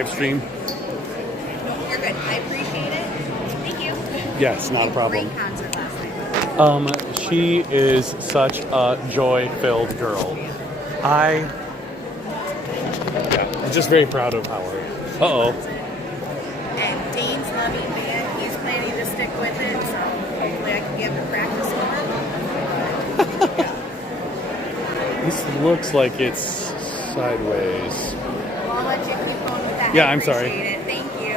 live stream. You're good. I appreciate it. Thank you. Yes, not a problem. Great concert last night. She is such a joy-filled girl. I'm just very proud of Howard. Uh-oh. And Dean's loving band. He's planning to stick with it, so hopefully I can get him to practice more. This looks like it's sideways. Well, I'll let you keep going with that. Yeah, I I'm sorry. appreciate it. Thank you.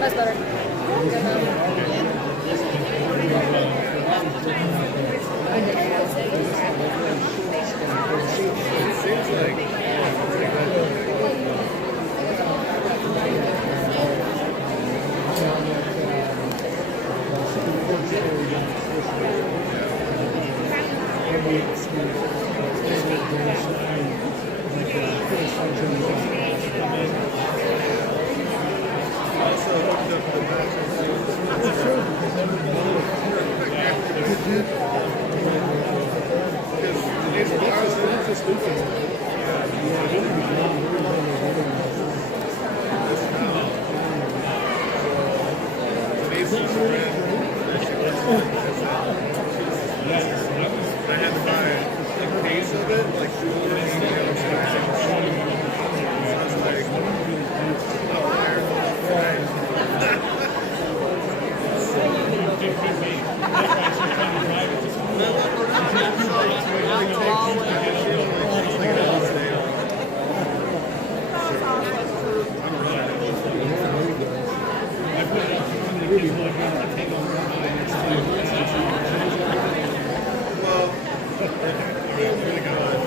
That's better.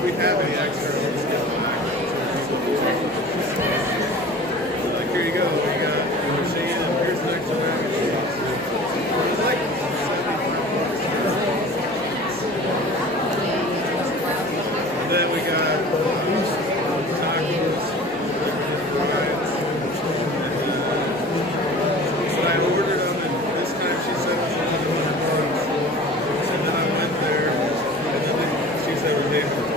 We have any then we got tacos. So I ordered them, and this time she said it was $1,100. And then I went there, and then she said we're paying for it.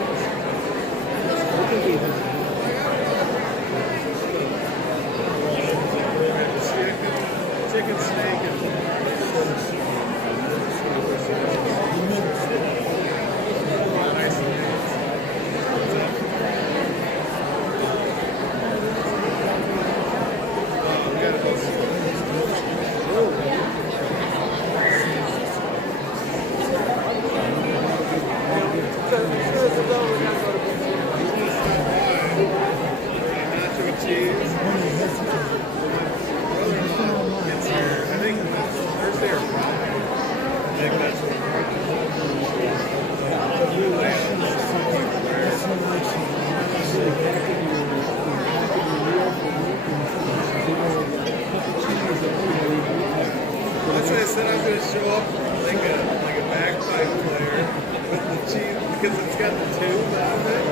Chicken snake and nice and we got a nacho cheese. It's here, I think Thursday or Friday. I think that's what that's why I said I was going to show up like a bagpipe player with the cheese because it's got the tube out of it.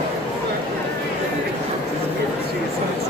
Cheese sauce.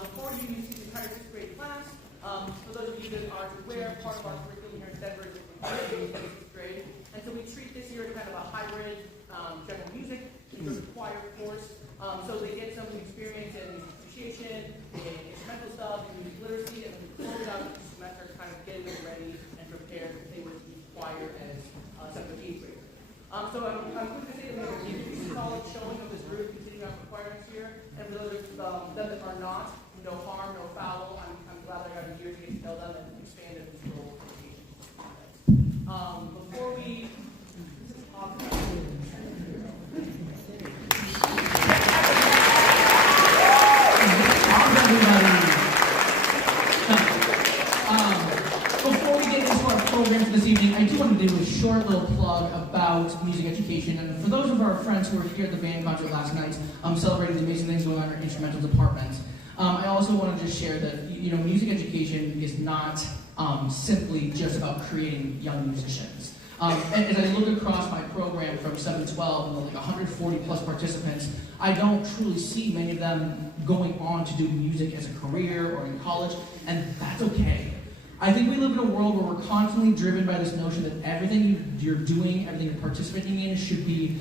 Before you see the entire sixth grade class, for those of you that aren't aware, part of our curriculum here at Denver is sixth grade. And so we treat this year as kind of a hybrid general music and choir course. So they get some experience in appreciation, in instrumental stuff, in music literacy, and we close out the semester kind of getting them ready and prepared if they were to be choir as 7th and 8th grade. So I'm quick to say that we have a solid showing of this group continuing on for choir next year. And for those of them that are not, no harm, no foul. I'm glad I got a year to get to know them and expand in this role of education. Before we talk about before we get into our program for this evening, I do want to do a short little plug about music education. And for those of our friends who were here at the band concert last night, celebrating the amazing things going on in our instrumental department, I also want to just share that music education is not simply just about creating young musicians. And as I look across my program from 712 and the 140 plus participants, I don't truly see many of them going on to do music as a career or in college, and that's okay. I think we live in a world where we're constantly driven by this notion that everything you're doing, everything you're participating in should be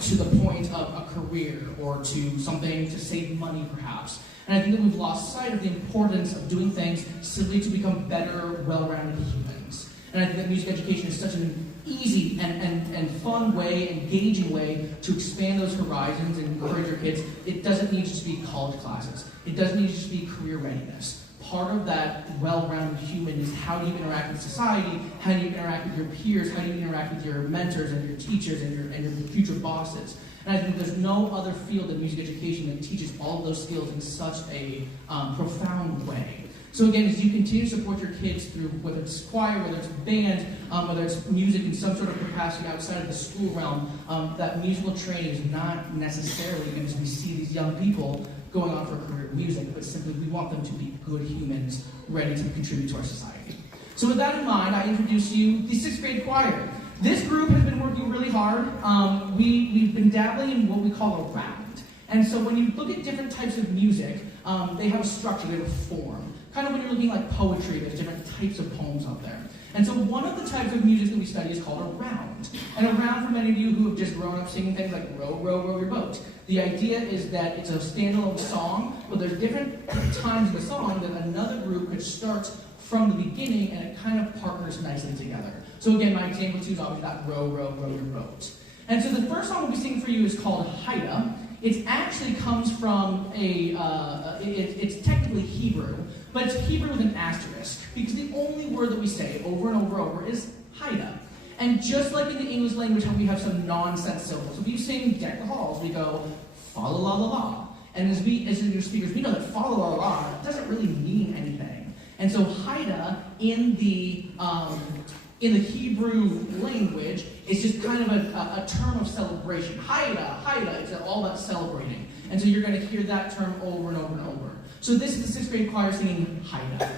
to the point of a career or to something to save money perhaps. And I think that we've lost sight of the importance of doing things simply to become better, well-rounded humans. And I think that music education is such an easy and fun way, engaging way to expand those horizons and encourage your kids. It doesn't need to just be college classes. It doesn't need to just be career readiness. Part of that well-rounded human is how do you interact with society, how do you interact with your peers, how do you interact with your mentors and your teachers and your future bosses. And I think there's no other field in music education that teaches all of those skills in such a profound way. So again, as you continue to support your kids through whether it's choir, whether it's band, whether it's music in some sort of capacity outside of the school realm, that musical training is not necessarily going to see these young people going on for a career in music, but simply we want them to be good humans ready to contribute to our society. So with that in mind, I introduce you the 6th grade choir. This group has been working really hard. We've been dabbling in what we call a round. And so when you look at different types of music, they have a structure, they have a form. Kind of when you're looking like poetry, there's different types of poems out there. And so one of the types of music that we study is called a round. And a round, for many of you who have just grown up singing things like Row, Row, Row Your Boat, The idea is that it's a standalone song, but there's different times in the song that another group could start from the beginning, and it kind of partners nicely together. So again, my example 2 is always that row, row, row your boat. And so the first song we'll be singing for you is called Haida. It actually comes from it's technically Hebrew, but it's Hebrew with an asterisk, because the only word that we say over and over is Haida. And just like in the English language, how we have some nonsense syllables. If you sing Deck the Halls, we go fa la la la la. And as English speakers, we know that fa la la la doesn't really mean anything. And so Haida in the Hebrew language is just kind of a term of celebration. Haida, Haida, it's all about celebrating. And so you're going to hear that term over and over and over. So this is the 6th grade choir singing Haida.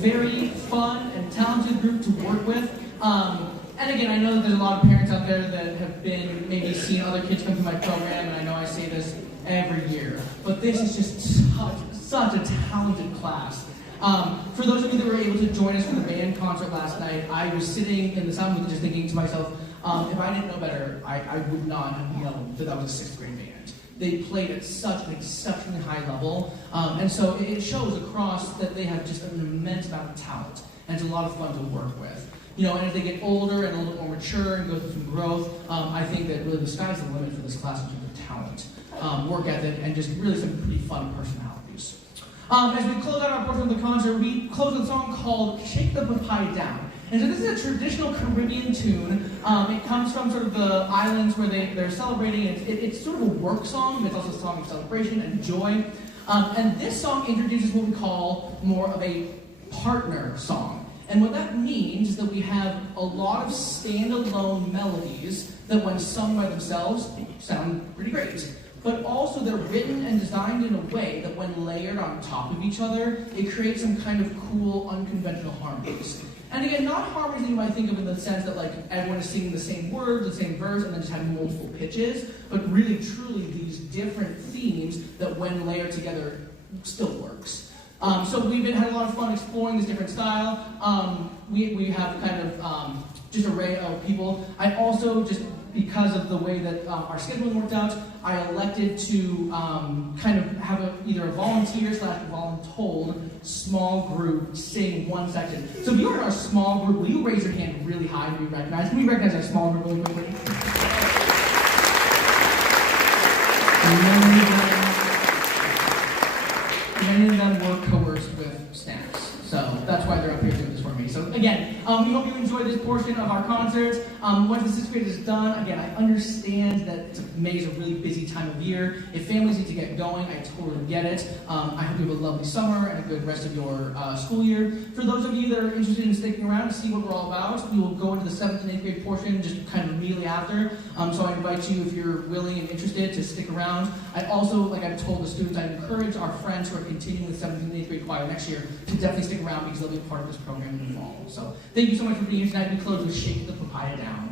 Very fun and talented group to work with. And again, I know that there's a lot of parents out there that have been maybe seen other kids come through my program, and I know I say this every year, but this is just such a talented class. For those of you that were able to join us for the band concert last night, I was sitting in the sound booth just thinking to myself, if I didn't know better, I would not have known that was a 6th grade band. They played at such an exceptionally high level, and so it shows across that they have just an immense amount of talent, and it's a lot of fun to work with. You know, and as they get older and a little more mature and go through some growth, I think that really the sky's the limit for this class in terms of talent, work ethic, and just really some pretty fun personalities. As we close out our portion of the concert, we close with a song called Shake the Papaya Down. And so this is a traditional Caribbean tune. It comes from sort of the islands where they're celebrating. It's sort of a work song, but it's also a song of celebration and joy. And this song introduces what we call more of a partner song. And what that means is that we have a lot of standalone melodies that when sung by themselves sound pretty great. But also they're written and designed in a way that when layered on top of each other, it creates some kind of cool, unconventional harmonies. And again, not harmonies that you might think of in the sense that like everyone is singing the same words, the same verse, and then just having multiple pitches, but really, truly these different themes that when layered together still works. So we've had a lot of fun exploring this different style. We have kind of just an array of people. I also, just because of the way that our scheduling worked out, I elected to kind of have either a volunteer / voluntold small group sing one section. So if you are a small group, will you raise your hand really high to be recognized? Can we recognize our small group really quickly? Many of them were coerced with snacks, so that's why they're up here doing this for me. So again, we hope you enjoy this portion of our concert. Once the sixth grade is done, again, I understand that May is a really busy time of year. If families need to get going, I totally get it. I hope you have a lovely summer and a good rest of your school year. For those of you that are interested in sticking around to see what we're all about, we will go into the 7th and 8th grade portion just kind of immediately after. So I invite you, if you're willing and interested, to stick around. I also, like I've told the students, I encourage our friends who are continuing with 7th and 8th grade choir next year to definitely stick around because they'll be a part of this program in the fall. So thank you so much for being here tonight. We close with Shake the Papaya Down.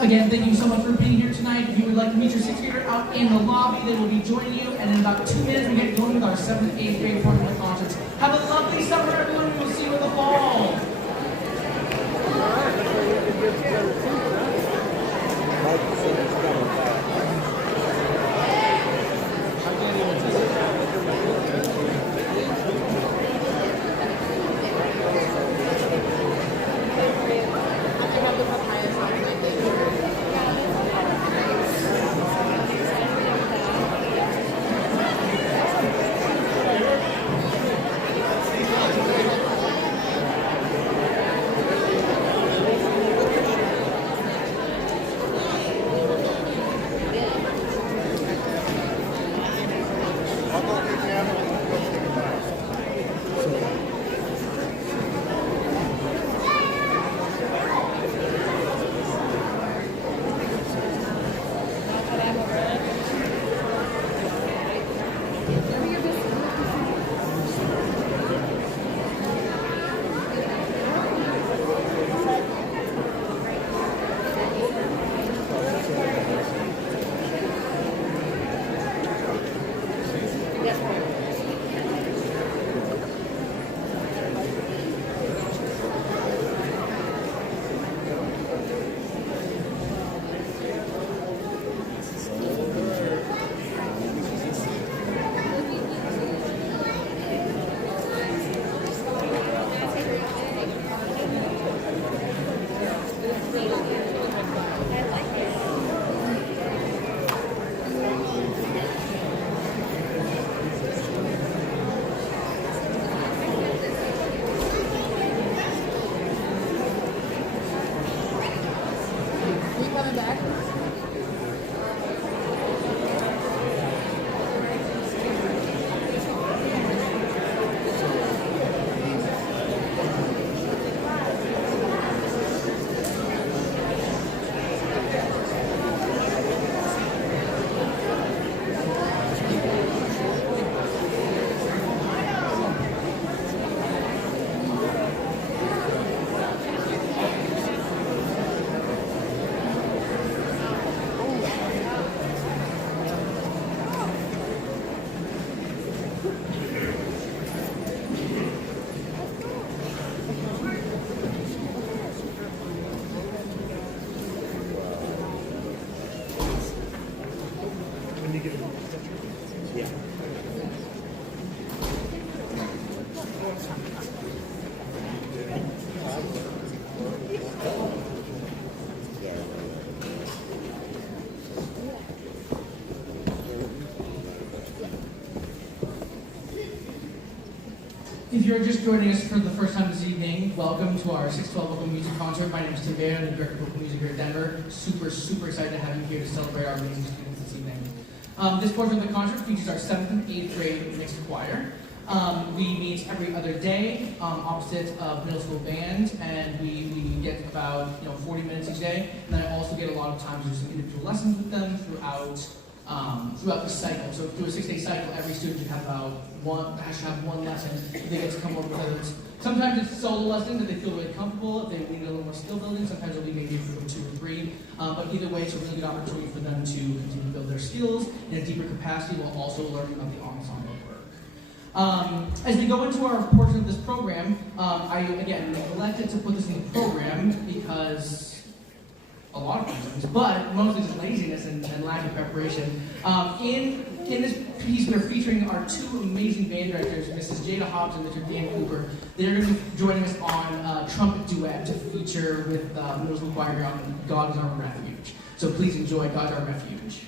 Again, thank you so much for being here tonight. If you would like to meet your sixth grader out in the lobby, they will be joining you. And in about 2 minutes, we get going with our 7th and 8th grade portion of the concerts. Have a lovely summer, everyone. We will see you in the fall. If you're just joining us for the first time this evening, welcome to our 612 Local Music Concert. My name is Tim Bayer, I'm the Director of Local Music here at Denver. Super excited to have you here to celebrate our amazing students this evening. This portion of the concert features our 7th and 8th grade mixed choir. We meet every other day opposite of middle school band, and we get about 40 minutes each day. And then I also get a lot of time to do some individual lessons with them throughout the cycle. So through a 6-day cycle, every student should have have one lesson they get to come over with. Sometimes it's solo lessons that they feel really comfortable. If they need a little more skill building, sometimes it'll be maybe for 2 or 3. But either way, it's a really good opportunity for them to continue to build their skills in a deeper capacity while also learning about the ensemble work. As we go into our portion of this program, I again neglected to put this in the program because a lot of reasons, but mostly just laziness and lack of preparation. In this piece, we're featuring our 2 amazing band directors, Mrs. Jada Hobbs and Mr. Dan Cooper. They're going to be joining us on trumpet duet to feature with middle school choir here on God Is Our Refuge. So please enjoy God Is Our Refuge.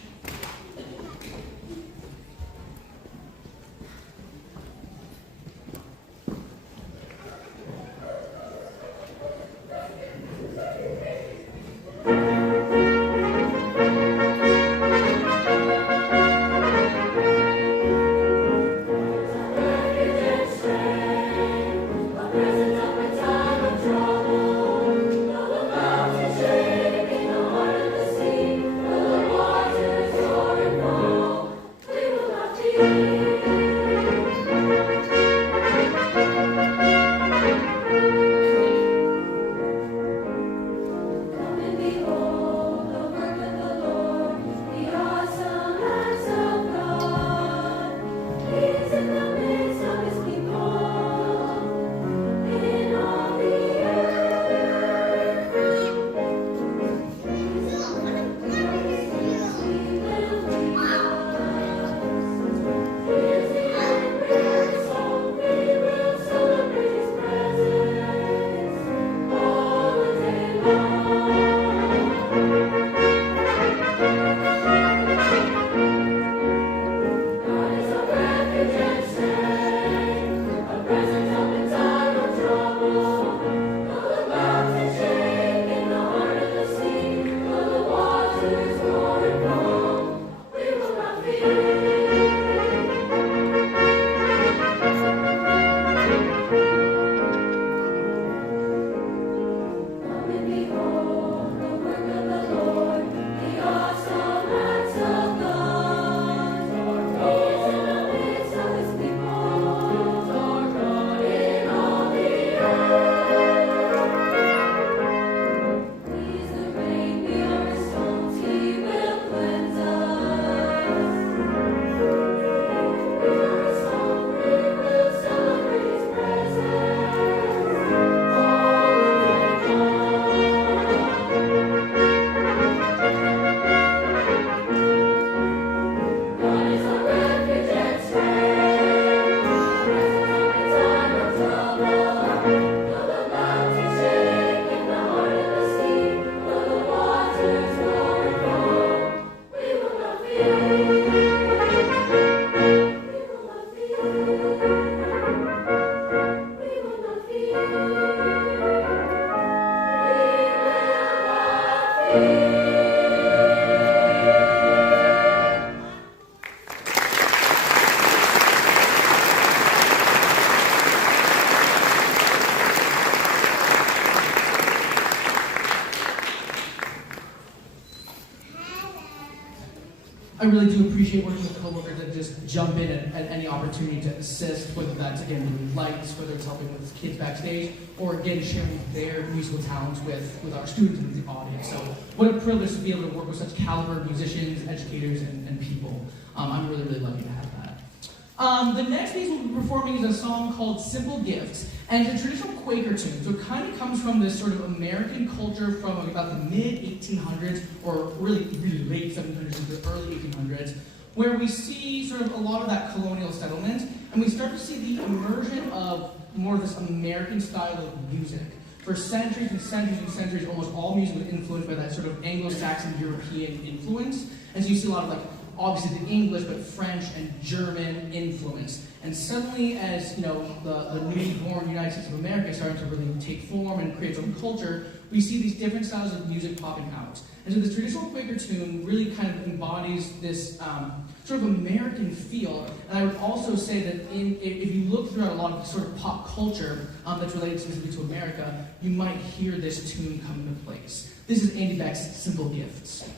I really do appreciate working with coworkers that just jump in at any opportunity to assist, whether that's, again, doing lights, whether it's helping with kids backstage, or, again, sharing their musical talents with our students and the audience. So what a privilege to be able to work with such caliber musicians, educators, and people. I'm really lucky to have that. The next piece we'll be performing is a song called Simple Gifts, and it's a traditional Quaker tune. So it kind of comes from this sort of American culture from about the mid-1800s, or really late 1700s into the early 1800s, where we see sort of a lot of that colonial settlement, and we start to see the immersion of more of this American style of music. For centuries and centuries and centuries, almost all music was influenced by that sort of Anglo-Saxon European influence. And so you see a lot of like obviously the English, but French and German influence. And suddenly, as you know, the newly born United States of America is starting to really take form and create its own culture, we see these different styles of music popping out. And so this traditional Quaker tune really kind of embodies this sort of American feel. And I would also say that if you look throughout a lot of sort of pop culture that's related specifically to America, you might hear this tune come into place. This is Andy Beck's Simple Gifts.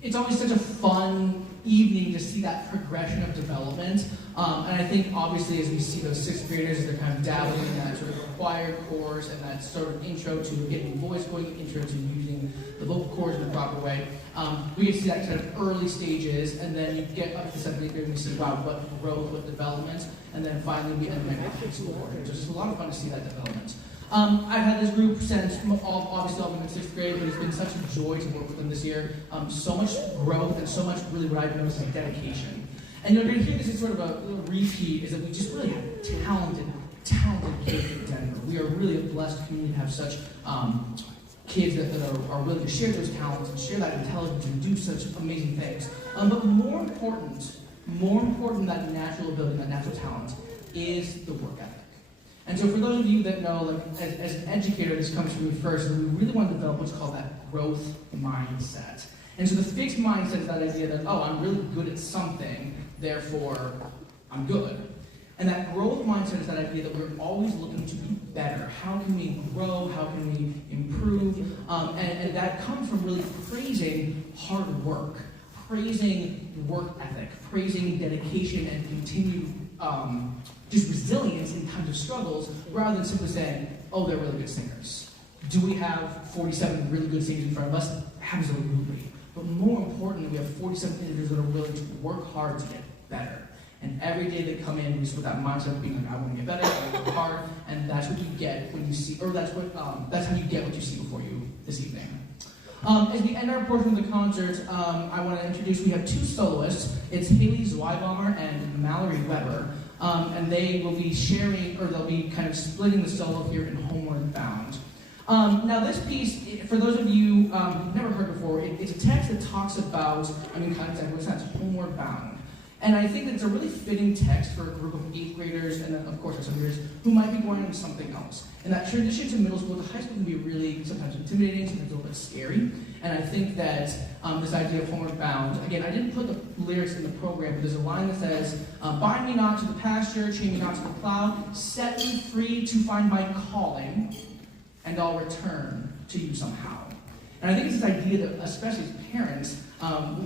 It's always such a fun evening to see that progression of development. And I think obviously as we see those sixth graders, they're kind of dabbling in that sort of required course and that sort of intro to getting voice going, intro to using the vocal cords in the proper way. We get to see that kind of early stages, and then you get up to the seventh grade and we see, wow, what growth, what development, and then finally we end up with high school board. So it's just a lot of fun to see that development. I've had this group since obviously all of them in sixth grade, but it's been such a joy to work with them this year. So much growth and so much really what I've noticed like dedication. And you're going to hear this as sort of a little repeat, is that we just really have talented kids in Denver. We are really a blessed community to have such kids that are willing to share those talents and share that intelligence and do such amazing things. But more important than that natural ability, that natural talent, is the work ethic. And so for those of you that know, like as an educator, this comes from me first, and we really want to develop what's called that growth mindset. And so the fixed mindset is that idea that, oh, I'm really good at something, therefore I'm good. And that growth mindset is that idea that we're always looking to be better. How can we grow? How can we improve? And that comes from really praising hard work, praising work ethic, praising dedication and continued just resilience in times of struggles, rather than simply saying, oh, they're really good singers. Do we have 47 really good singers in front of us? Absolutely. But more importantly, we have 47 individuals that are willing to work hard to get better. And every day they come in with that mindset of being like, I want to get better, I want to work hard, and that's what you get when you see, or that's how you get what you see before you this evening. As we end our portion of the concert, I want to introduce, we have two soloists. It's Haley Zweibaummer and Mallory Weber. And they will be sharing, or they'll be kind of splitting the solo here in Homeward Bound. Now this piece, for those of you who've never heard before, it's a text that talks about, kind of exactly what it says, Homeward Bound. And I think that it's a really fitting text for a group of 8th graders, and then of course 7th graders, who might be going into something else. And that transition to middle school to high school can be really sometimes intimidating, sometimes a little bit scary. And I think that this idea of Homeward Bound, again, I didn't put the lyrics in the program, but there's a line that says, bind me not to the pasture, chain me not to the plow, set me free to find my calling, and I'll return to you somehow. And I think it's this idea that, especially as parents,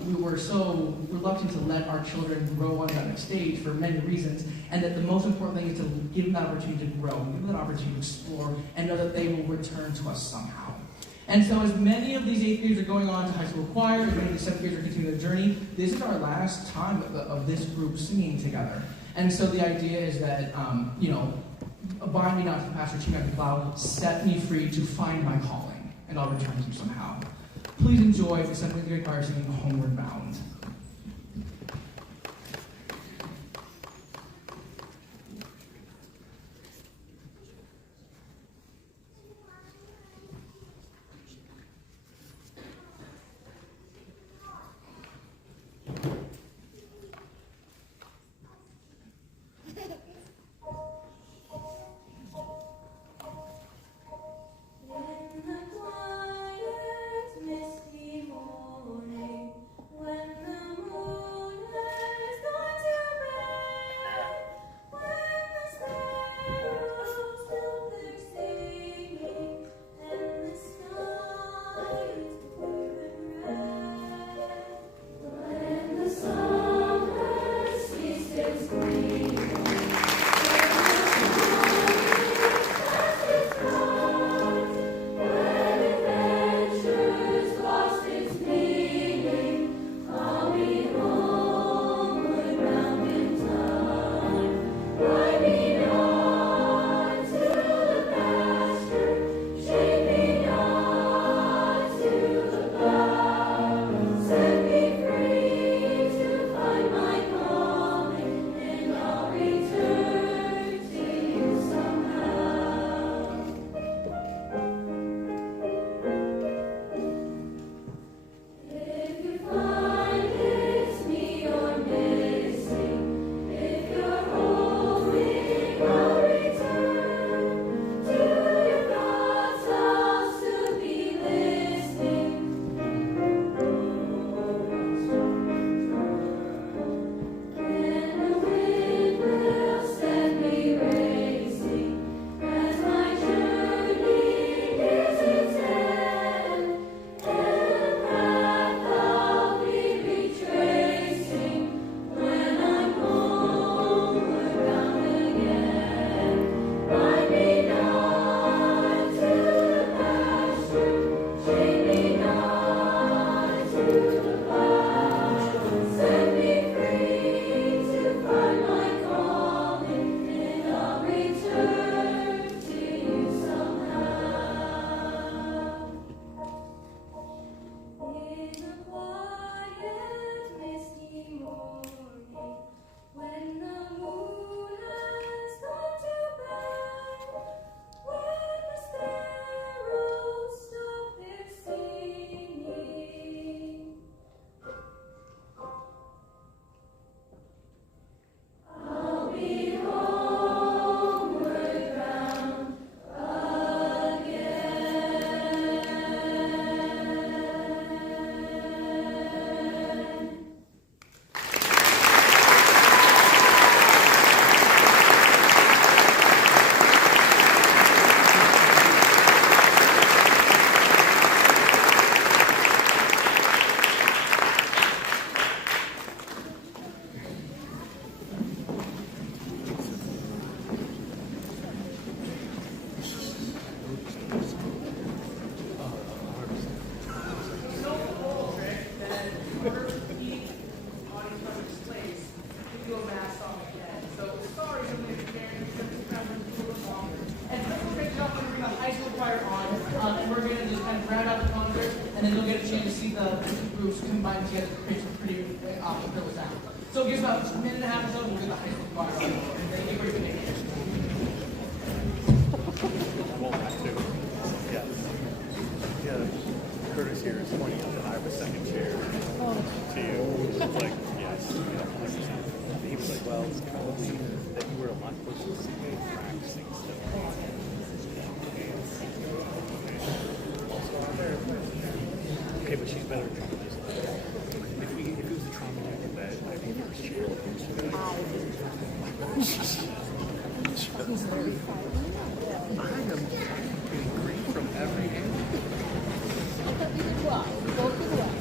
we were so reluctant to let our children grow on that stage for many reasons, and that the most important thing is to give them that opportunity to grow, give them that opportunity to explore, and know that they will return to us somehow. And so as many of these 8th graders are going on to high school choir, and many of the 7th graders are continuing their journey, this is our last time of this group singing together. And so the idea is that, bind me not to the pasture, chain me not to the plow, set me free to find my calling, and I'll return to you somehow. Please enjoy the 7th grade choir singing Homeward Bound. In the quiet, misty morning, when the combine together to create some pretty killer sound. So it gives about a minute and a half or so, we'll get the high school choir on. Thank you for your attention. Well, that too. Yes. Yeah. Curtis here is pointing out that I was second chair to you. It's like, yes, 100%. He was like, well, it's probably that you were a lot closer to practicing still. Okay, but she's better at trauma. If it was a trauma jacket that I'd be first chair, He's very funny. I am getting grief from every angle. I thought you did well. Both did well.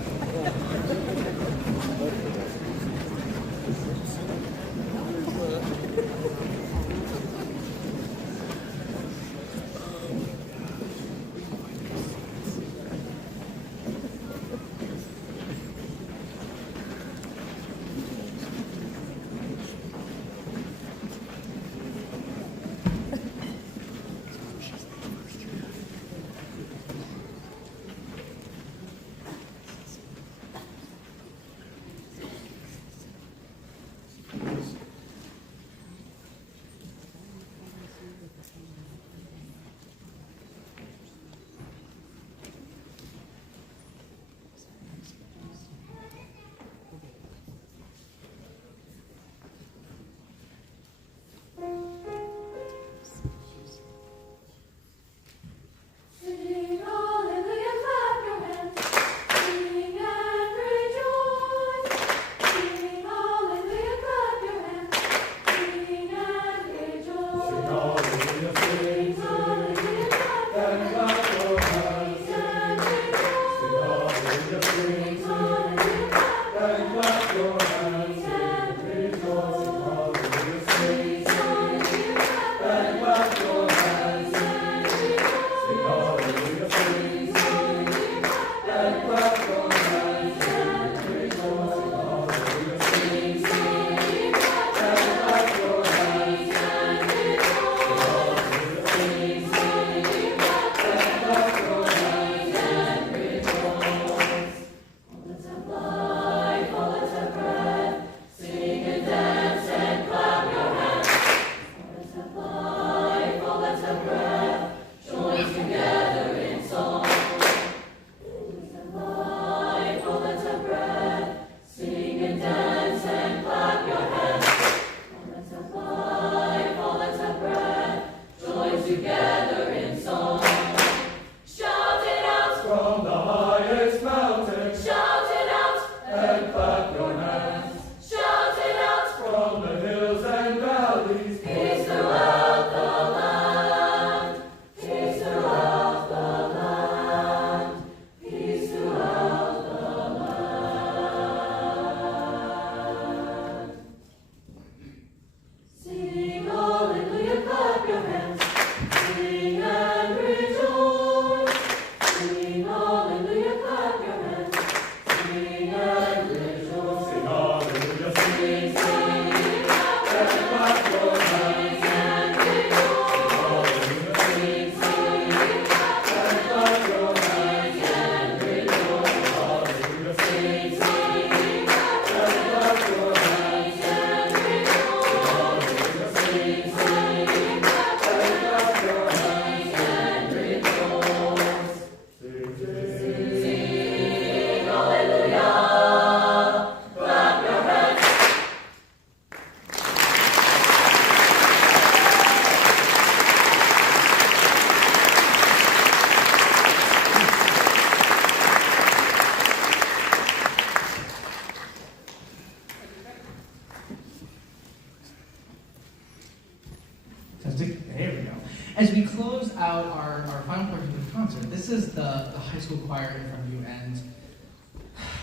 There we go. As we close out our final portion of the concert, this is the high school choir in front of you, and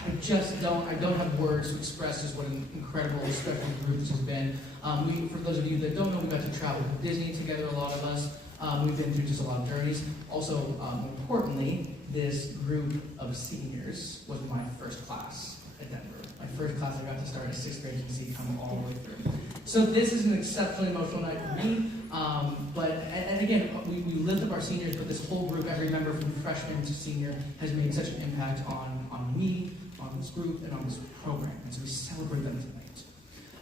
I don't have words to express just what an incredible, respectful group this has been. For those of you that don't know, we got to travel with Disney together, a lot of us. We've been through just a lot of journeys. Also, importantly, this group of seniors was my first class at Denver. My first class I got to start in 6th grade and see come all the way through. So this is an exceptionally emotional night for me. And again, we lived up our seniors, but this whole group, every member from freshman to senior, has made such an impact on me, on on this group, and on this program. And so we celebrate them tonight.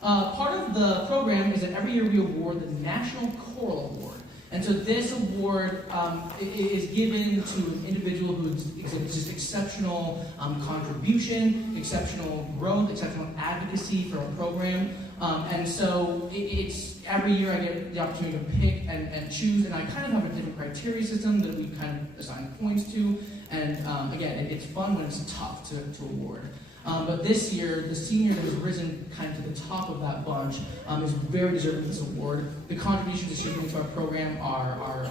Part of the program is that every year we award the National Choral Award. And so this award is given to an individual who exhibits just exceptional contribution, exceptional growth, exceptional advocacy for a program. And so it's every year I get the opportunity to pick and choose, and I kind of have a different criteria system that we kind of assign points to. And again, it's fun when it's tough to award. But this year, the senior that has risen kind of to the top of that bunch is very deserving of this award. The contributions that she's made to our program are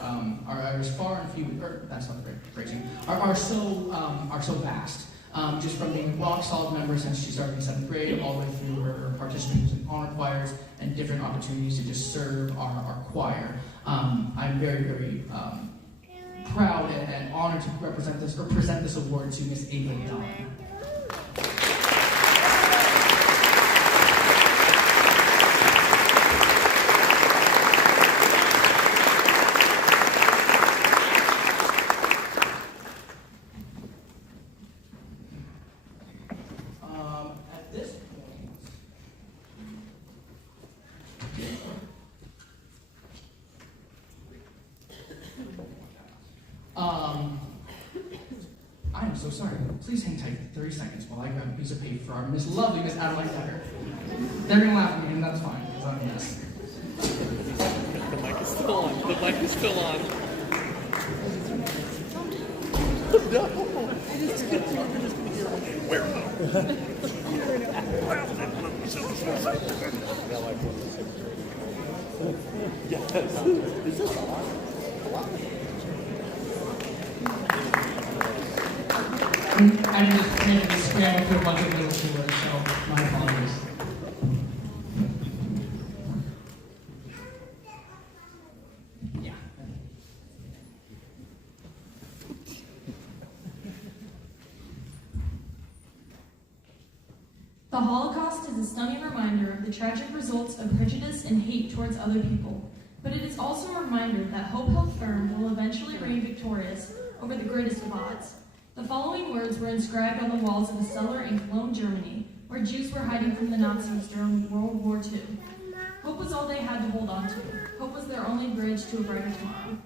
as far and few, or that's not the right phrasing, are so vast. Just from being a rock solid member since she started in 7th grade, all the way through her participations in honor choirs and different opportunities to just serve our choir. I'm very, very proud and honored to present this award to Miss Ava Dunn. At this point, I am so sorry. Please hang tight for 30 seconds while I grab a piece of paper for our lovely Miss Adeline Decker. They're going to laugh at me, and that's fine, because I'm a mess. The mic is still on. The mic is still on. Where though? Yes. Is this on? I'm just making scramble through a bunch of middle schoolers, so my apologies. Yeah. The Holocaust is a stunning reminder of the tragic results of prejudice and hate towards other people, but it is also a reminder that hope held firm will eventually reign victorious over the greatest of odds. The following words were inscribed on the walls of a cellar in Cologne, Germany, where Jews were hiding from the Nazis during World War II. Hope was all they had to hold on to. Hope was their only bridge to a brighter tomorrow.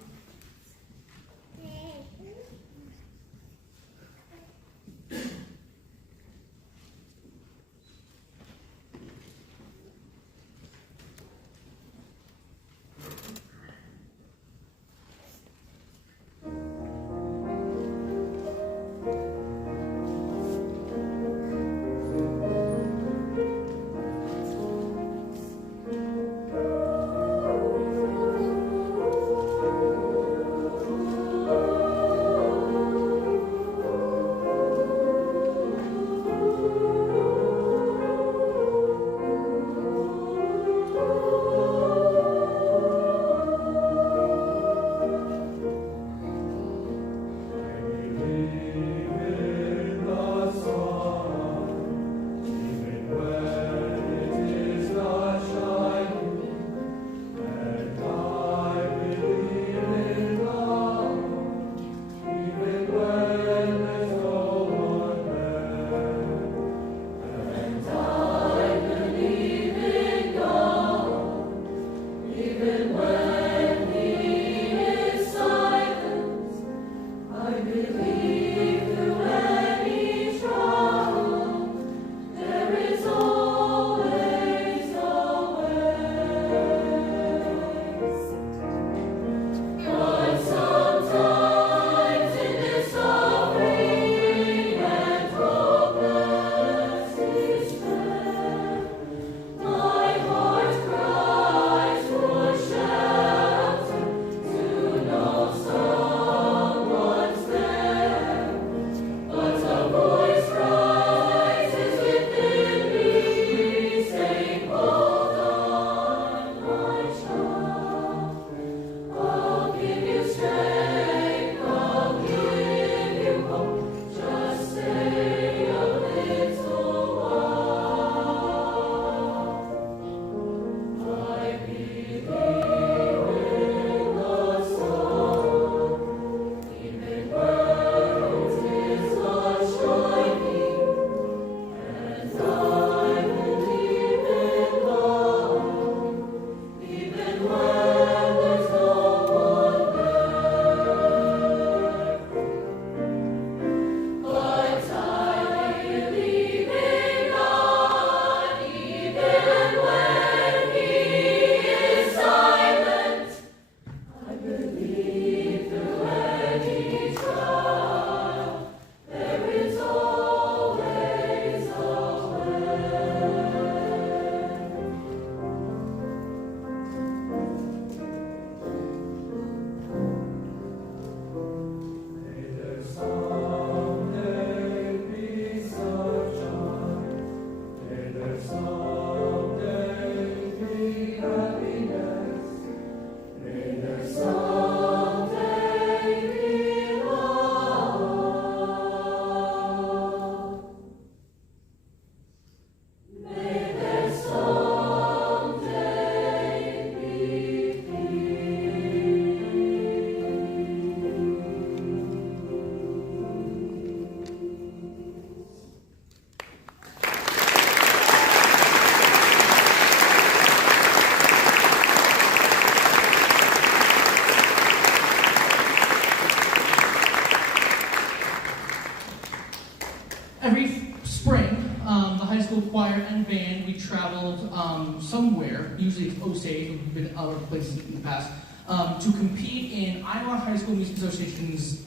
somewhere, usually it's Osage, we've been other places in the past, to compete in Iowa High School Music Association's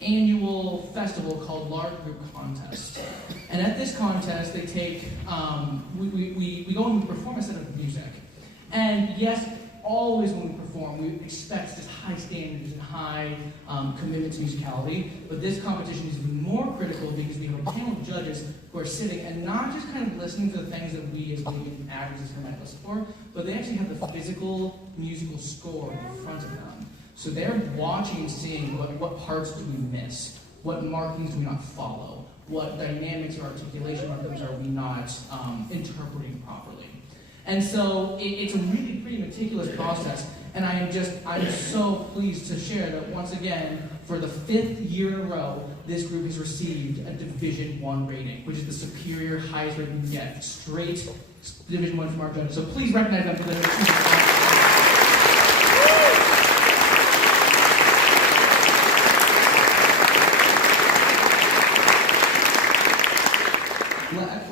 annual festival called Large Group Contest. And at this contest, they take, we go and we perform a set of music. And yes, always when we perform, we expect just high standards and high commitment to musicality. But this competition is even more critical because we have a panel of judges who are sitting and not just kind of listening to the things that we as being average instrumentalists listen for, but they actually have the physical musical score in front of them. So they're watching and seeing what parts do we miss, what markings do we not follow, what dynamics or articulation markings are we not interpreting properly. And so it's a really pretty meticulous process, and I'm so pleased to share that once again, for the 5th year in a row, this group has received a Division I rating, which is the superior, highest rating you can get, straight Division I from our judges. So please recognize them for their achievement.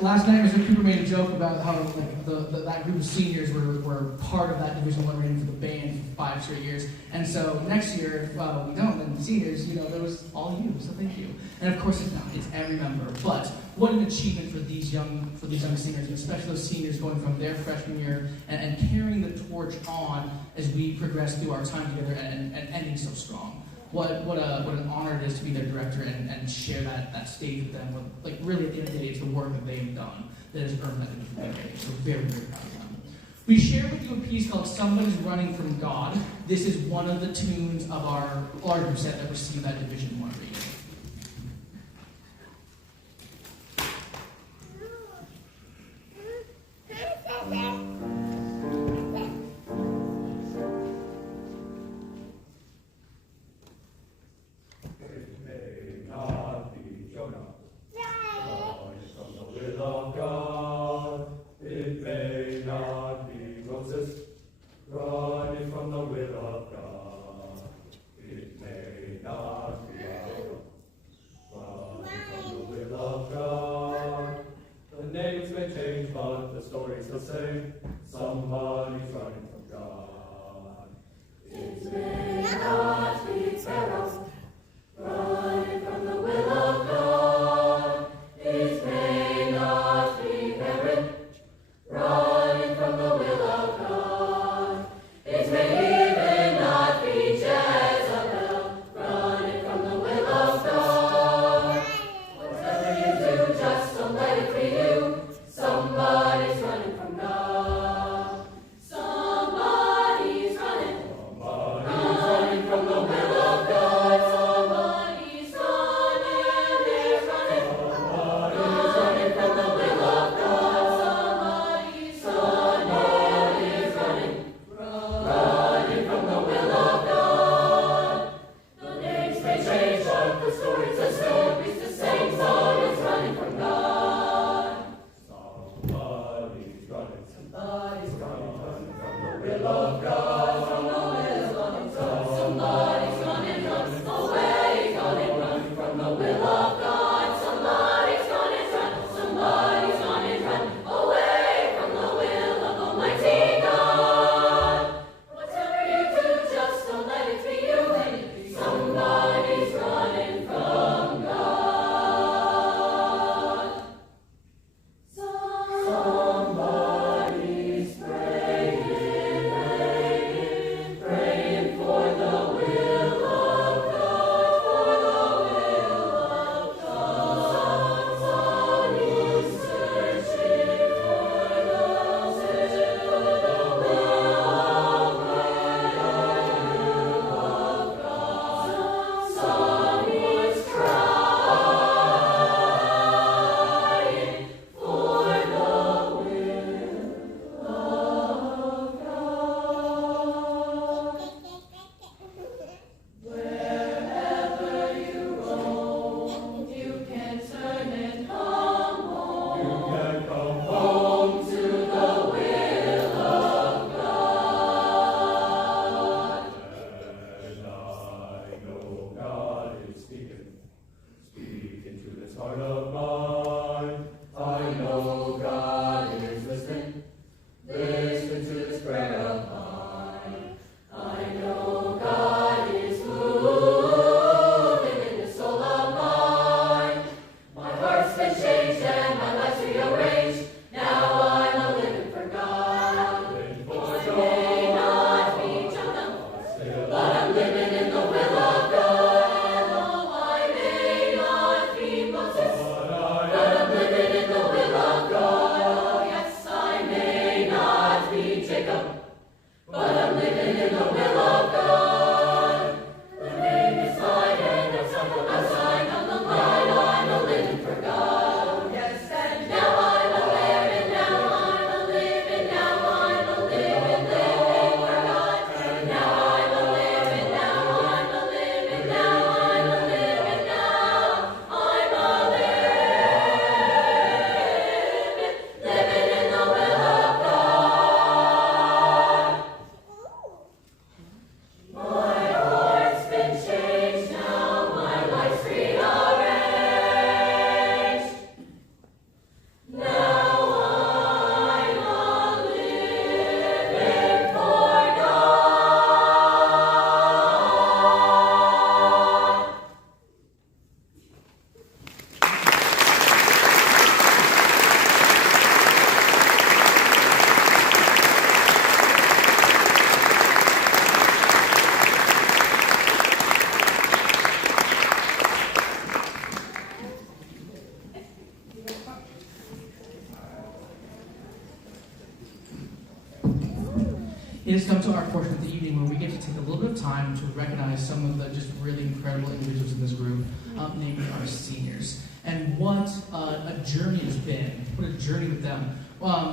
Last night, Mr. Cooper made a joke about how that group of seniors were part of that Division I rating for the band for 5 straight years. And so next year, if we don't, then the seniors, that was all you. So thank you. And of course, it's not. It's every member. But what an achievement for these young seniors, and especially those seniors going from their freshman year and carrying the torch on as we progress through our time together and ending so strong. What an honor it is to be their director and share that stage with them. Really, at the end of the day, it's the work that they've done that has earned that rating. So very, very proud of them. We share with you a piece called "Somebody's Running from God." This is one of the tunes of our group set that received that Division I rating. Running from the will of God. It may not be Aaron. Running from the will of God. The names may change, but the story's the same. Somebody's running from God. It may not be Pharaoh. Running from the will of God. It may not be Herod. Running from the will of God. It may even not be Jezebel, running from the will of God. Whatever you do, just don't let it be you. Somebody's running from God. Somebody's running. Running from the will of God. Somebody's running, they're running. Somebody's running from the will of God. Somebody's running. Running from the will of God. The names may change, but the story's the same. It's the same song is running from God. Somebody's running. Somebody's running from the will of God. From the will of God. Somebody's running away. Running from the will of God. Somebody's running away from the will of Almighty God. Whatever you do, just don't let it be you. Somebody's running from God. Somebody's praying, It has come to our portion of the evening where we get to take a little bit of time to recognize some of the just really incredible individuals in this group, namely our seniors. And what a journey it's been. What a journey with them.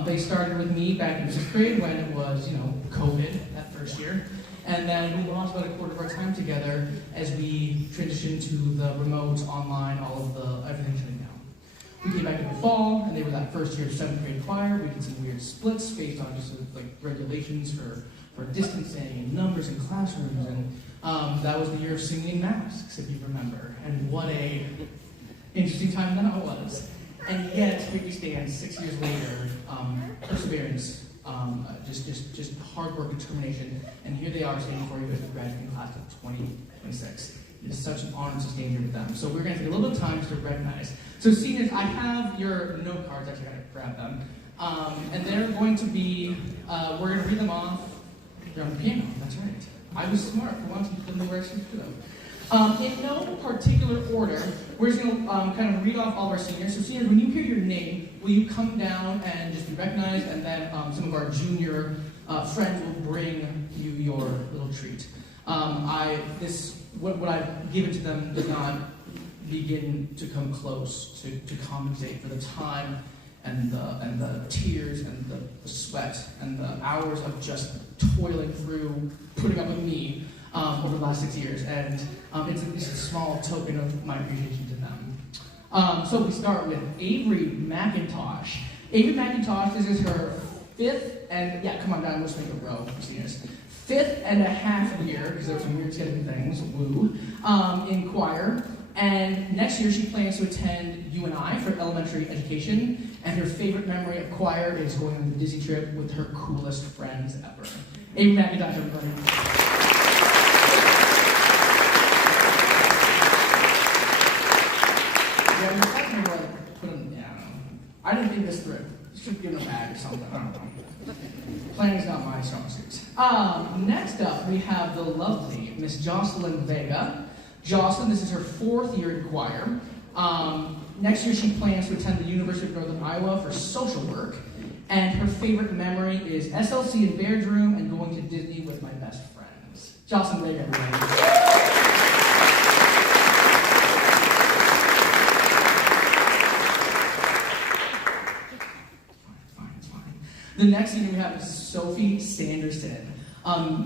They started with me back in 6th grade when it was, COVID that first year. And then we lost about a quarter of our time together as we transitioned to the remote, online, all of the everything shutting down. We came back in the fall, and they were that first year of 7th grade choir. We did some weird splits based on just regulations for distancing and numbers in classrooms. And that was the year of singing in masks, if you remember. And what a interesting time that was. And yet, here we stand 6 years later, perseverance, just hard work and determination. And here they are standing for you as the graduating class of 2026. It is such an honor to stand here with them. So we're going to take a little bit of time to recognize. So seniors, I have your note cards. Actually, I got to grab them. And they're going to be, we're going to read them off. They're on the piano, that's right. I was smart for once and didn't know where I should put them. In no particular order, we're just going to kind of read off all of our seniors. So seniors, when you hear your name, will you come down and just be recognized, and then some of our junior friends will bring you your little treat. What I've given to them does not begin to come close to compensate for the time and the tears and the sweat and the hours of just toiling through, putting up with me over the last 6 years. And it's a small token of my appreciation to them. So we start with Avery McIntosh. Avery McIntosh, this is her 5th, and come on down, let's make a row for seniors. 5th and a half year, because there were some weird scheduling things, in choir. And next year she plans to attend UNI for elementary education, and her favorite memory of choir is going on the Disney trip with her coolest friends ever. Avery McIntosh, everybody. I didn't think this through. Should give them a bag or something. I don't know. Planning's not my strong suit. Next up, we have the lovely Miss Jocelyn Vega. Jocelyn, this is her 4th year in choir. Next year, she plans to attend the University of Northern Iowa for social work. And her favorite memory is SLC in Baird's Room and going to Disney with my best friends. Jocelyn Vega, everybody. The next senior we have is Sophie Sanderson.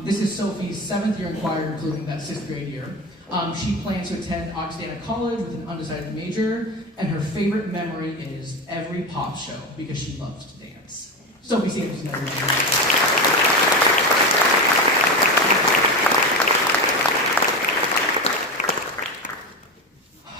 This is Sophie's 7th year in choir, including that 6th grade year. She plans to attend Augustana College with an undecided major, and her favorite memory is every pop show because she loves to dance. Sophie Sanderson, everybody.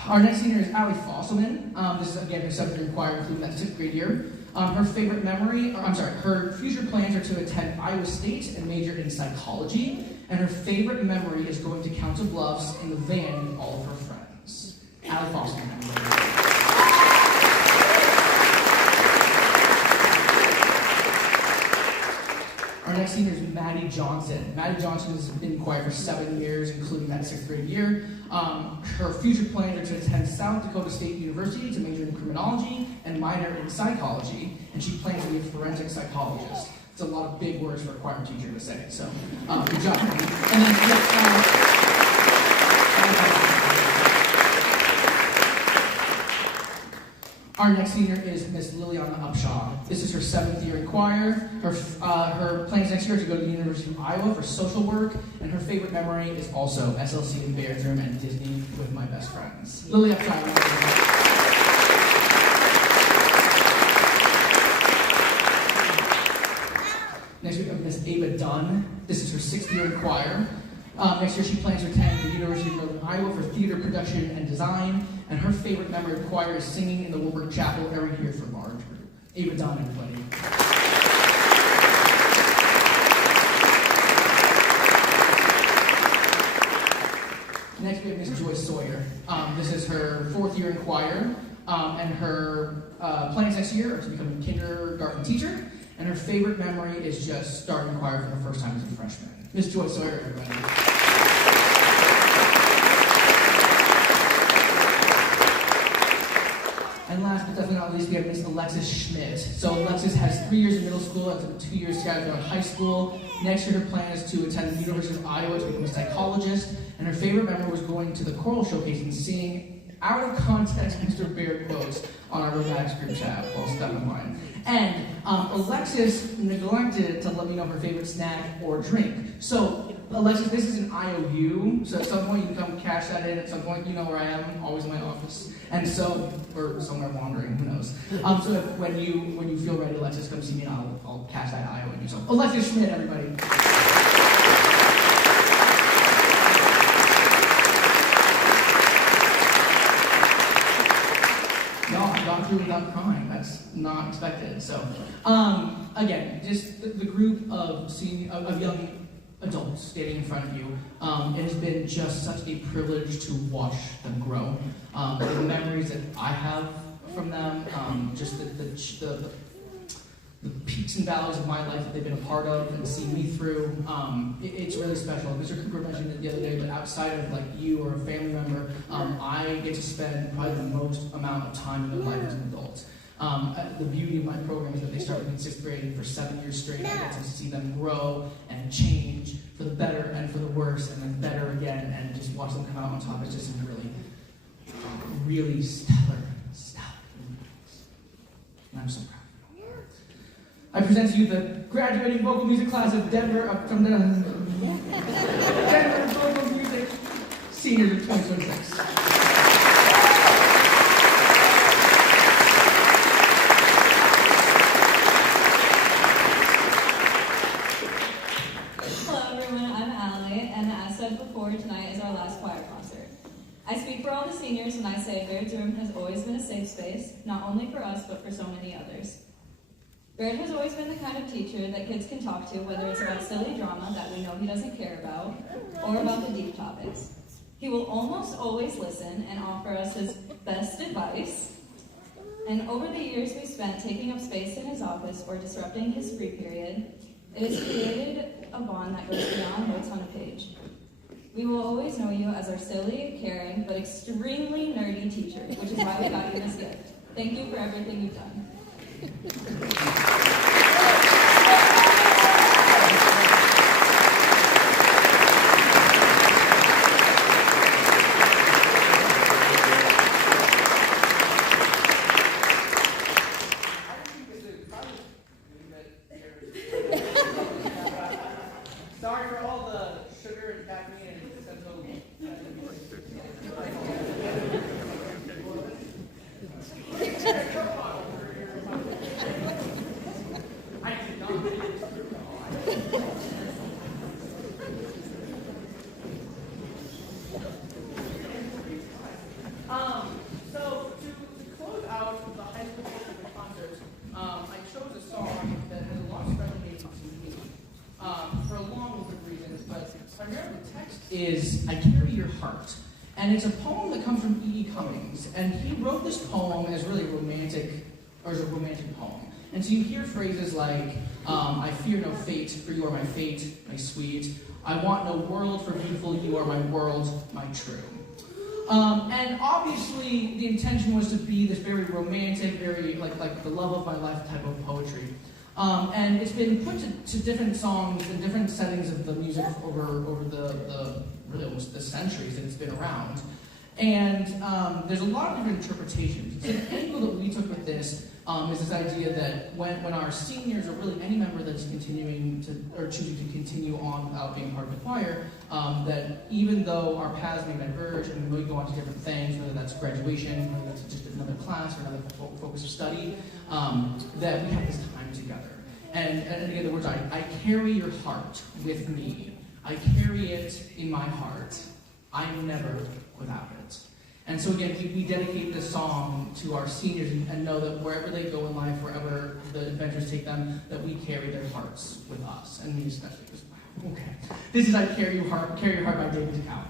Our next senior is Allie Fosselman. This is, again, her 7th year in choir, including that 6th grade year. Her favorite memory, her future plans are to attend Iowa State and major in psychology. And her favorite memory is going to Council Bluffs in the van with all of her friends. Allie Fosselman. Our next senior is Maddie Johnson. Maddie Johnson has been in choir for 7 years, including that 6th grade year. Her future plans are to attend South Dakota State University to major in criminology and minor in psychology, and she plans to be a forensic psychologist. It's a lot of big words for a choir teacher to say, so good job. And then, our next senior is Miss Liliana Upshaw. This is her 7th year in choir. Her plans next year are to go to the University of Iowa for social work, and her favorite memory is also SLC in Baird's Room and Disney with my best friends. Lily Upshaw. Next we have Miss Ava Dunn. This is her 6th year in choir. Next year she plans to attend the University of Northern Iowa for theater production and design, and her favorite memory of choir is singing in the Wilbur Chapel every year for large group. Ava Dunn, everybody. Next we have Miss Joyce Sawyer. This is her 4th year in choir, and her plans next year are to become a kindergarten teacher. And her favorite memory is just starting choir for the first time as a freshman. Miss Joyce Sawyer, everybody. And last but definitely not least, we have Miss Alexis Schmidt. So Alexis has 3 years in middle school and 2 years to graduate high school. Next year, her plan is to attend the University of Iowa to become a psychologist. And her favorite memory was going to the choral showcase and seeing out of context Mr. Baird quotes on our robotics group chat while stepping line. And Alexis neglected to let me know her favorite snack or drink. So Alexis, this is an IOU, so at some point you can come cash that in. At some point, you know where I am, always in my office. And so, or somewhere wandering, who knows. So when you feel ready, Alexis, come see me and I'll cash that IOU. So Alexis Schmidt, everybody. No, I got through without crying. That's not expected. So, again, just the group of young adults standing in front of you. It has been just such a privilege to watch them grow. The memories that I have from them, just the peaks and valleys of my life that they've been a part of and seen me through, it's really special. Mr. Cooper mentioned it the other day, but outside of like you or a family member, I get to spend probably the most amount of time in their life as an adult. The beauty of my program is that they started in 6th grade, and for 7 years straight, I get to see them grow and change for the better and for the worse, and then better again, and just watch them come out on top. It's just really stellar. And I'm so proud of you. I present to you the graduating vocal music class of Denver from the Denver Vocal Music Seniors of 2026. Tonight is our last choir concert. I speak for all the seniors when I say Baird's Room has always been a safe space, not only for us, but for so many others. Baird has always been the kind of teacher that kids can talk to, whether it's about silly drama that we know he doesn't care about, or about the deep topics. He will almost always listen and offer us his best advice. And over the years we spent taking up space in his office or disrupting his free period, it has created a bond that goes beyond notes on a page. We will always know you as our silly, caring, but extremely nerdy teacher, which is why we got you this gift. Thank you for everything you've done. Sorry for all the sugar and caffeine and central. I did not. So to close out the high school concert, I chose a song that has a lot of special meaning to me. For a long list of reasons, but primarily the text is I Carry Your Heart. And it's a poem that comes from E.E. Cummings. And he wrote this poem as really romantic, or as a romantic poem. And so you hear phrases like, I fear no fate, for you are my fate, my sweet. I want no world, for beautiful you are my world, my true. And obviously the intention was to be this very romantic, very like the love of my life type of poetry. And it's been put to different songs in different settings of the music over the really almost the centuries that it's been around. And there's a lot of different interpretations. So the angle that we took with this is this idea that when our seniors, or really any member that's continuing to, or choosing to continue on without being part of the choir, that even though our paths may diverge and we may go on to different things, whether that's graduation, whether that's just another class or another focus of study, that we have this time together. And again, the words, I carry your heart with me. I carry it in my heart. I'm never without it. And so again, we dedicate this song to our seniors and know that wherever they go in life, wherever the adventures take them, that we carry their hearts with us. And me especially, because, wow, okay. This is I Carry Your Heart by David Cow.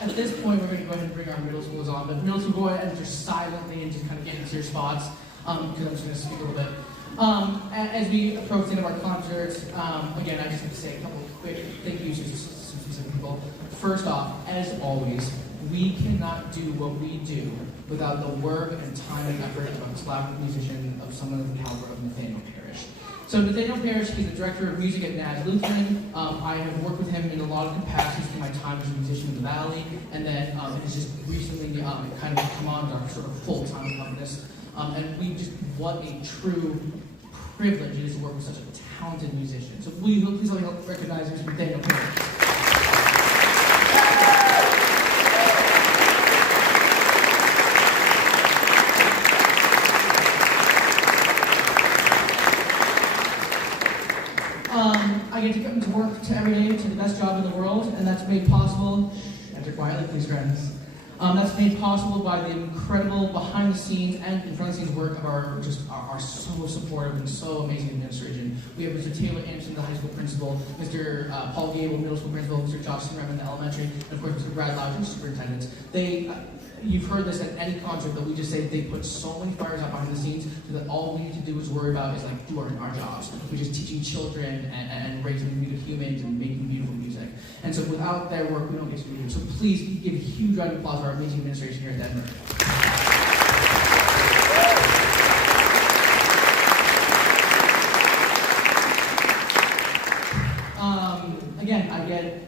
At this point, we're going to go ahead and bring our middle schoolers on, but middle school, go ahead and just silently and just kind of get into your spots, because I'm just going to speak a little bit. As we approach the end of our concert, again, I just have to say a couple of quick thank yous to some specific people. First off, as always, we cannot do what we do without the work and time and effort of a collaborative musician of someone of the caliber of Nathaniel Parrish. So Nathaniel Parrish is the director of music at Naz Lutheran. I have worked with him in a lot of capacities through my time as a musician in the Valley, and then has just recently kind of come on our sort of full-time accompanist. And we just, what a true privilege it is to work with such a talented musician. So please help recognize Mr. Nathaniel Parrish. I get to come to work every day to the best job in the world, and that's made possible, enter quietly please friends, that's made possible by the incredible behind the scenes and in front of the scenes work of our so supportive and so amazing administration. We have Mr. Taylor Anderson, the high school principal, Mr. Paul Gable, middle school principal, Mr. Josh Simmerman, the elementary, and of course Mr. Brad Lodge, superintendent. You've heard this at any concert, but we just say they put so many fires out behind the scenes so that all we need to do is worry about is like do our jobs, which is teaching children and raising good humans and making beautiful music. And so without their work, we don't get to do it. So please give a huge round of applause for our amazing administration here at Denver. Again,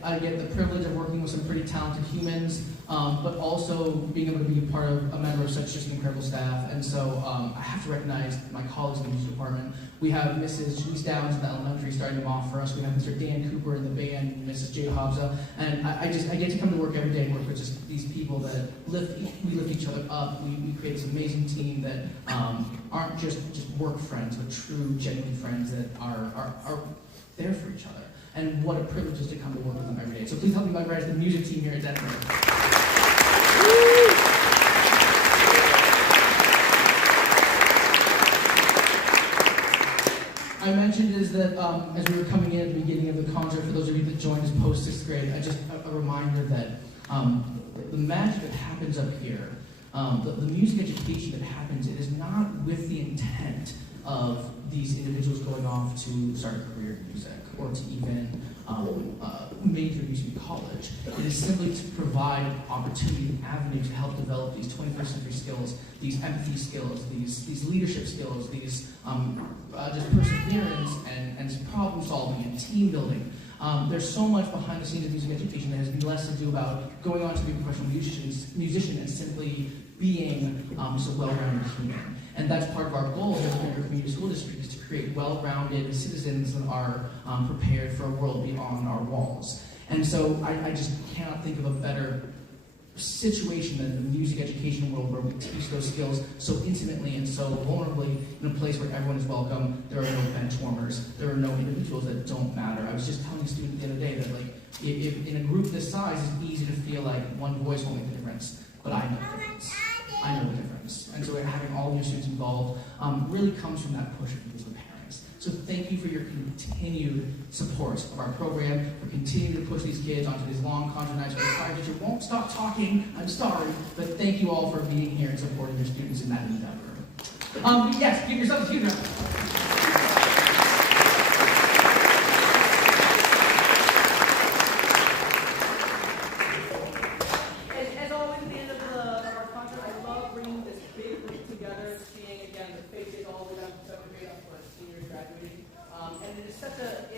I get the privilege of working with some pretty talented humans, but also being able to be part of a member of such just an incredible staff. And so I have to recognize my colleagues in the music department. We have Mrs. Janice Downs in the elementary starting them off for us. We have Mr. Dan Cooper in the band, Mrs. Jade Hobza. And I get to come to work every day and work with just these people that we lift each other up. We create this amazing team that aren't just work friends, but true, genuine friends that are there for each other. And what a privilege it is to come to work with them every day. So please help me recognize the music team here at Denver. I mentioned is that as we were coming in at the beginning of the concert, for those of you that joined us post 6th grade, just a reminder that the magic that happens up here, the music education that happens, it is not with the intent of these individuals going off to start a career in music or to even major in music college. It is simply to provide opportunity and avenue to help develop these 21st century skills, these empathy skills, these leadership skills, these just perseverance and problem solving and team building. There's so much behind the scenes of music education that has less to do about going on to be a professional musician and simply being just a well-rounded human. And that's part of our goal here at the Community School District, is to create well-rounded citizens that are prepared for a world beyond our walls. And so I just cannot think of a better situation than the music education world, where we teach those skills so intimately and so vulnerably in a place where everyone is welcome. There are no bench warmers. There are no individuals that don't matter. I was just telling a student the other day that if in a group this size, it's easy to feel like one voice won't make the difference, but I know the difference. I know the difference. And so having all of your students involved really comes from that push of these parents. So So thank you for your continued support of our program, for continuing to push these kids onto these long contra nights where the choir teacher won't stop talking. I'm sorry, but thank you all for being here and supporting your students in that endeavor. Yes, give yourselves a huge round. As always, at the end of our concert, I love bringing this big group together, seeing again the faces all the way down to seventh grade up to our seniors graduating. And it is such a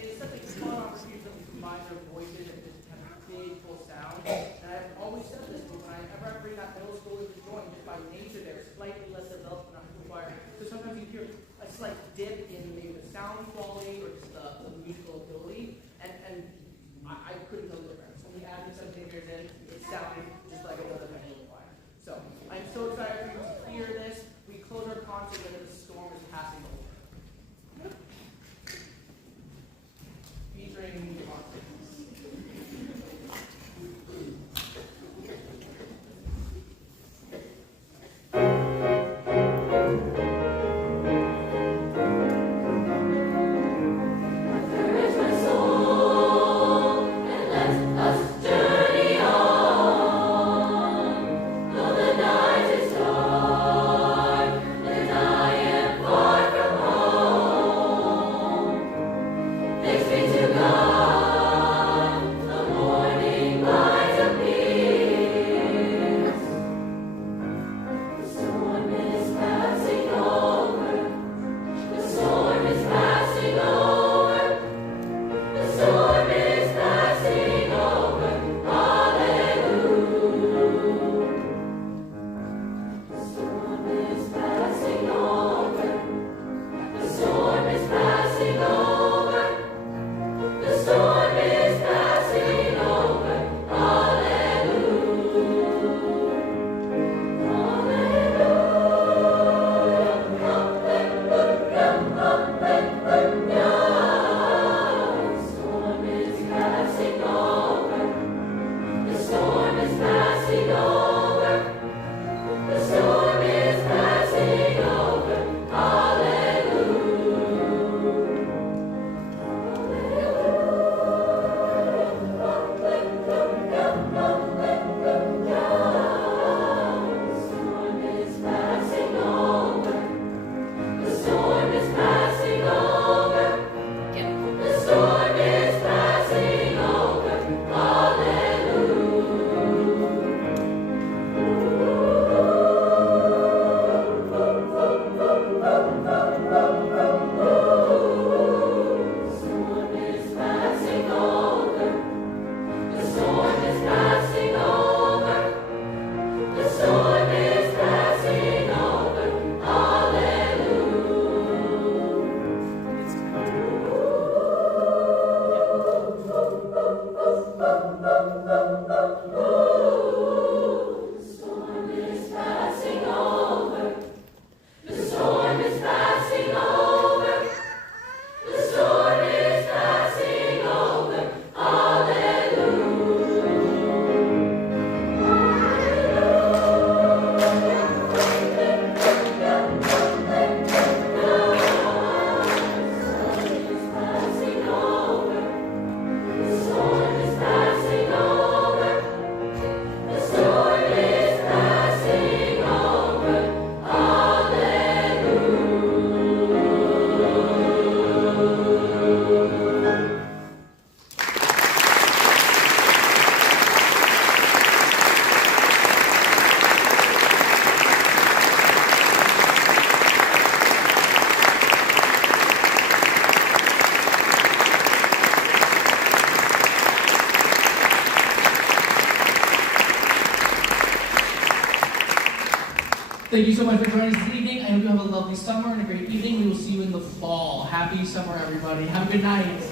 fun opportunity for them to combine their voices and just have a big, full sound. And I've always said this, but whenever I bring that middle school into join, just by nature, they're slightly less developed than our high school choir. So sometimes you hear a slight dip in maybe the sound quality or just the musical ability. And I couldn't tell the difference. When we added some fingers in, it sounded just like another high school choir. So I'm so excited for you to hear this. We close our concert when the storm is passing over. Featuring Devontae. Thank you so much for joining us this evening. I hope you have a lovely summer and a great evening. We will see you in the fall. Happy summer, everybody. Have a good night.